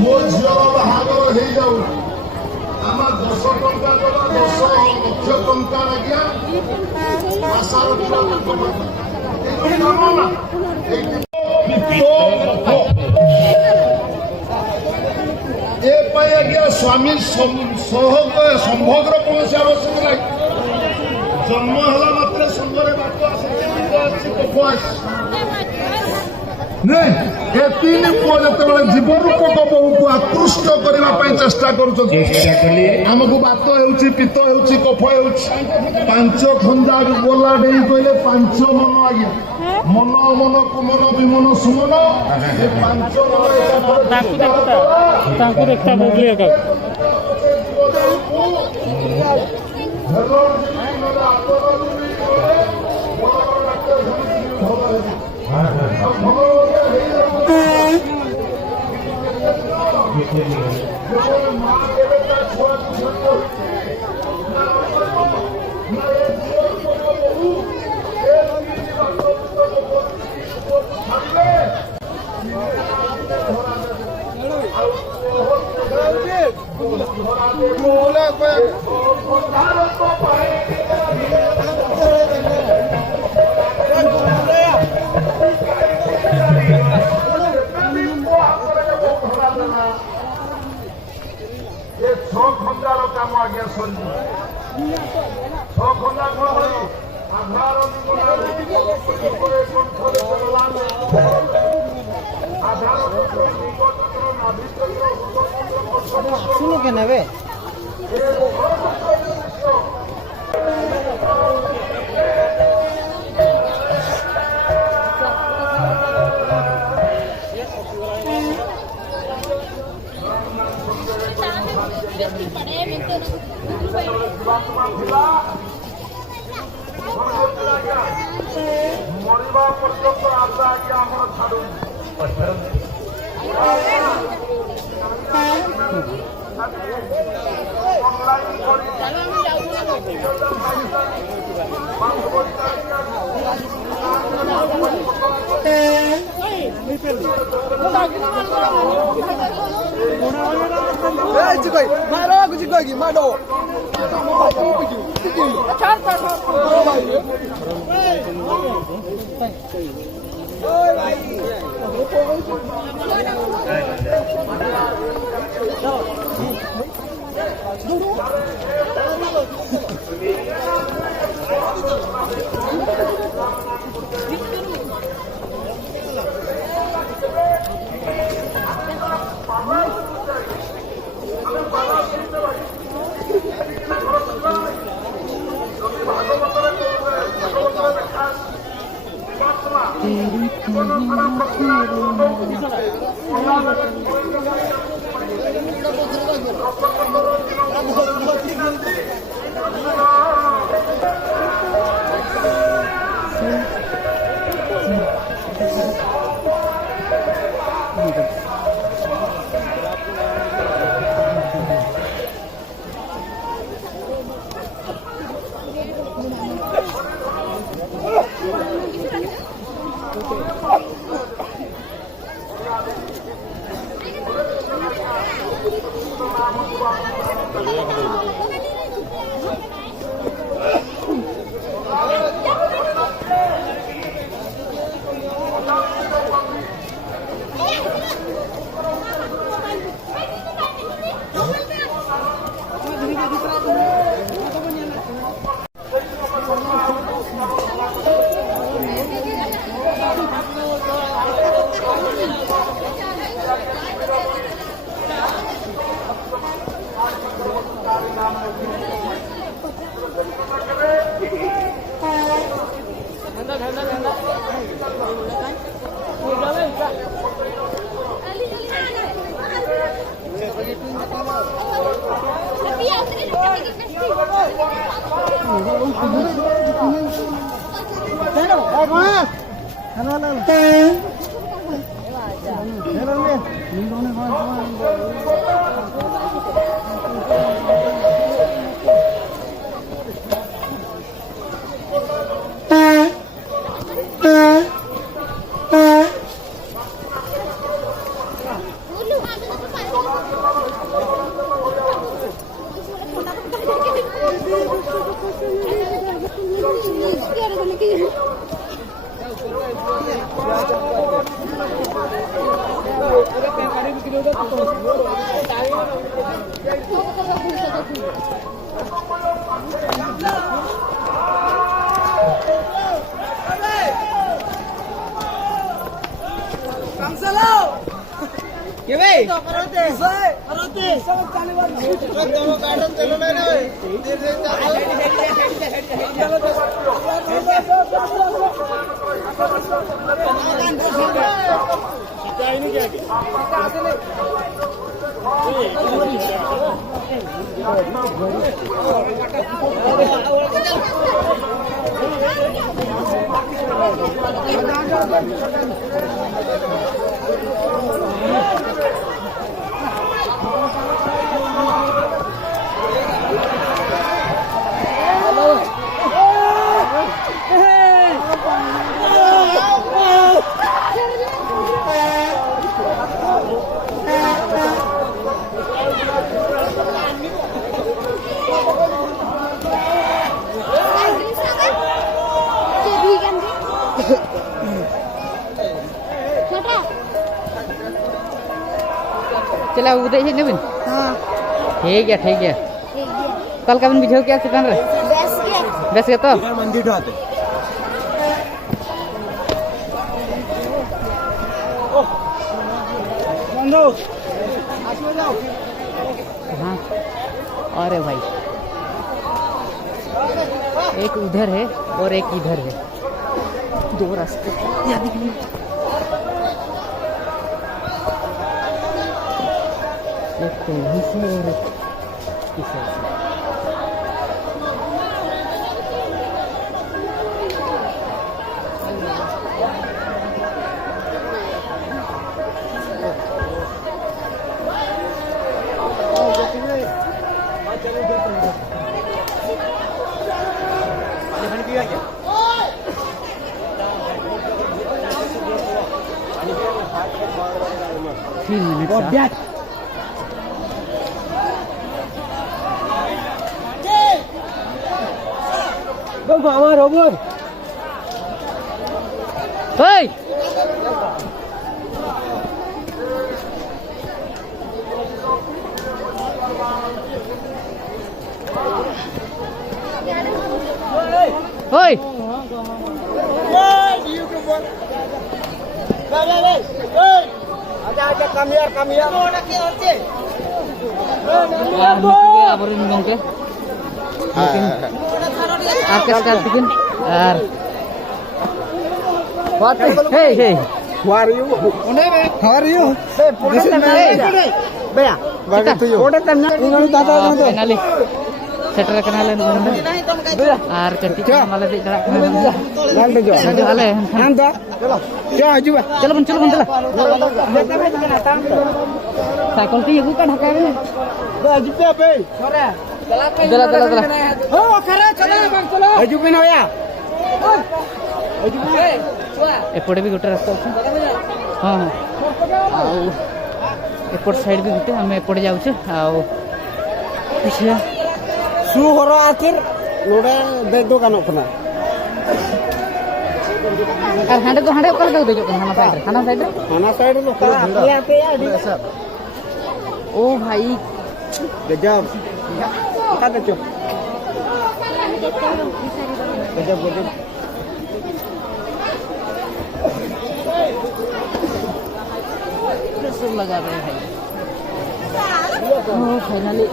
ମୋ ଝିଅର ବାହାଘର ହେଇଯାଉ ଆମ 10 ଟଙ୍କା ଦେବା 10 ଲକ୍ଷ ଟଙ୍କା ଆଜ୍ଞା ଆଶାର ଏ ପାଇଁ ଆଜ୍ଞା ସ୍ୱାମୀ ସମ୍ଭୋଗର କୌଣସି ଆବଶ୍ୟକ ନାହିଁ। ଜନ୍ମ ହେଲା ମାତ୍ରେ ସଙ୍ଗରେ ବାଟ ଆସେ ଏ ତିନି ପୁଅ ଯେତେବେଳେ ଜୀବରୂପକ ବୋହୂକୁ ଆକୃଷ୍ଟ କରିବା ପାଇଁ ଚେଷ୍ଟା କରୁଛନ୍ତି ଆମକୁ ବାତ ହେଉଛି ପିତ୍ତ ହେଉଛି କଫ ହେଉଛି 5 ଖଞ୍ଜା ଗୋଲା ଡେଇଁ କହିଲେ 5 ମନ ଆଜ୍ଞା ମନ ଅମନ କୁମନ ବିମନ ସୁମନ ଏ 5 ଖଞ୍ଜାର କାମ ଆଜ୍ଞା ସରିଯିବ 6 ଖଞ୍ଜା କଣ ହଇ ଆଧାର শুনো কেন বে ମରିବା ପର୍ଯ୍ୟନ୍ତ ଆଶା ଆଜ୍ଞା ଆମର ଛାଡୁନି মারো কিছু কই মারো चला उदय है नवीन ठीक है कल का बिन बिझो क्या चिकन रे बेस के तो मंदिर ढाते बंदो आसमे जाओ हाँ अरे भाई एक उधर है और एक इधर है दो रास्ते यहाँ दिख रही एक तो यहीं से और एक इस साइड से तीन मिनट আমার ওপর ओए ओए আচ্ছা কামিয়ার ওটা কি হচ্ছে abarin ngongke arkas kan bikin ar hey hey How are you? How are you? Bea, bagai tu yo. Oda tamnya ingani tata na to. finally setter kenalan ar ketika malah tidak kenalan Lan to jo. aduh ale Anda. Chalo aju ba. चलो बन cycle तो ये का ढका है Aju pe pe. चला Oh, khara chalo bang chalo. Aju pe na ya. Aju pe. एपटे भी गोटे रास्ता अच्छे हाँ एपट साइड भी गोटे आम एपटे जाऊँ देखिए Su horo akhir node de dokan अपना. और हांडे तो हांडे ओकर दे हाना side Mana side lo kara akhir pe ya di. ओ भाई Gajab. Kata cho. Gajab. Pressure लगा रहे हैं भाई finally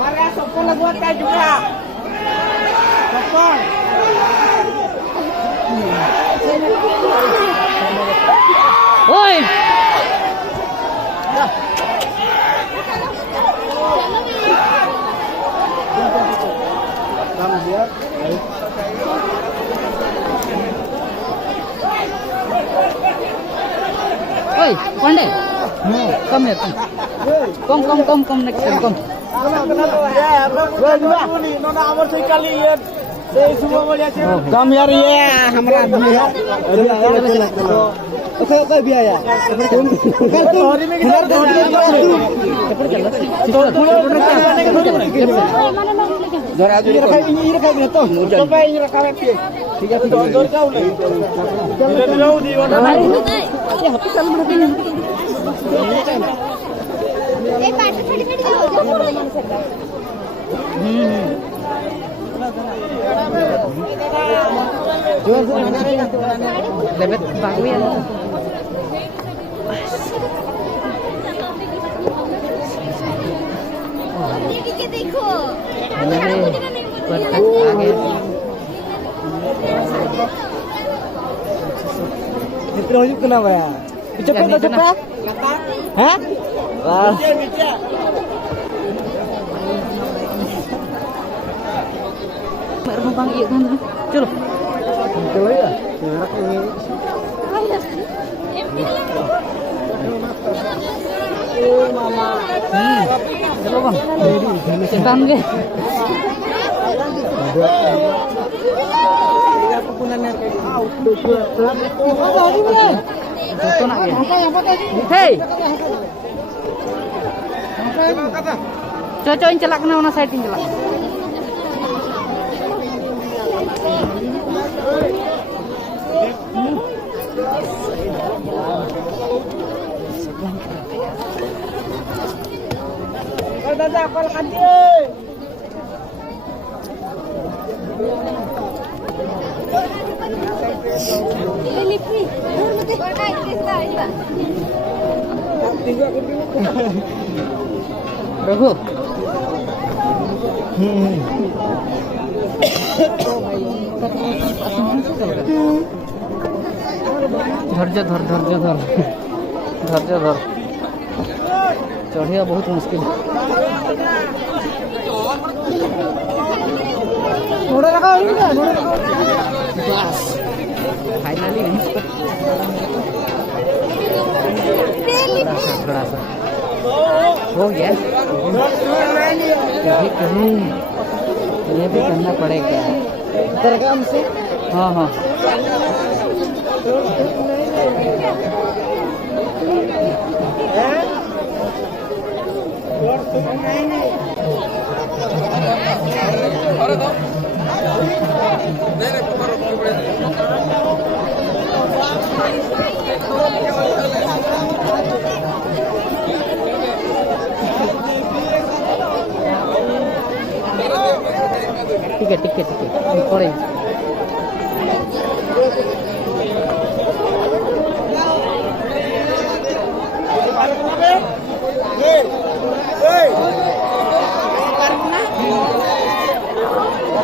Mari sopon lagu kita juga. Sopon. ओए Oi, Pandai. Come here, come. Come next time, come. Come here, yeah, हमारा आदमी है। ओके भैया Lebet bagus ya. देखो Itu hujung kenapa ya? Cepet. Hah? Wah. Bang iya kan. Chalo. Chalo ya. Chalo bang. Cintaan ke? Hey. Cocokin celak na una side celak. Dadah, apa lagi? लिपि रघु धैर्य धर चढ़िया बहुत मुश्किल finally थोड़ा सा हो गया ये भी करना पड़ेगा Tergam sih. हाँ ठीक है पड़े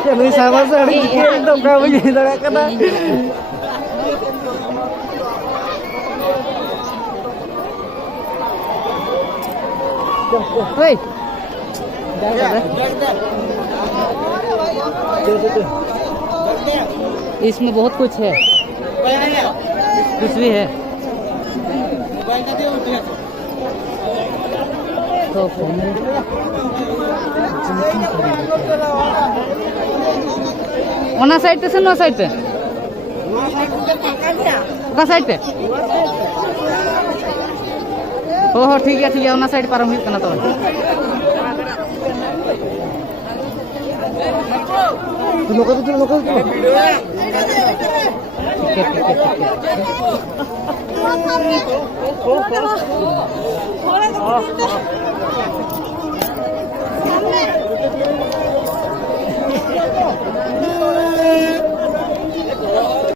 Ini sama sekali itu kamu jadi kena. Hey. इसमें बहुत कुछ है कुछ भी है तो ओना साइड पे से नो साइड पे का साइड पे हो ठीक है ओना साइड पारम हुई करना तो सामने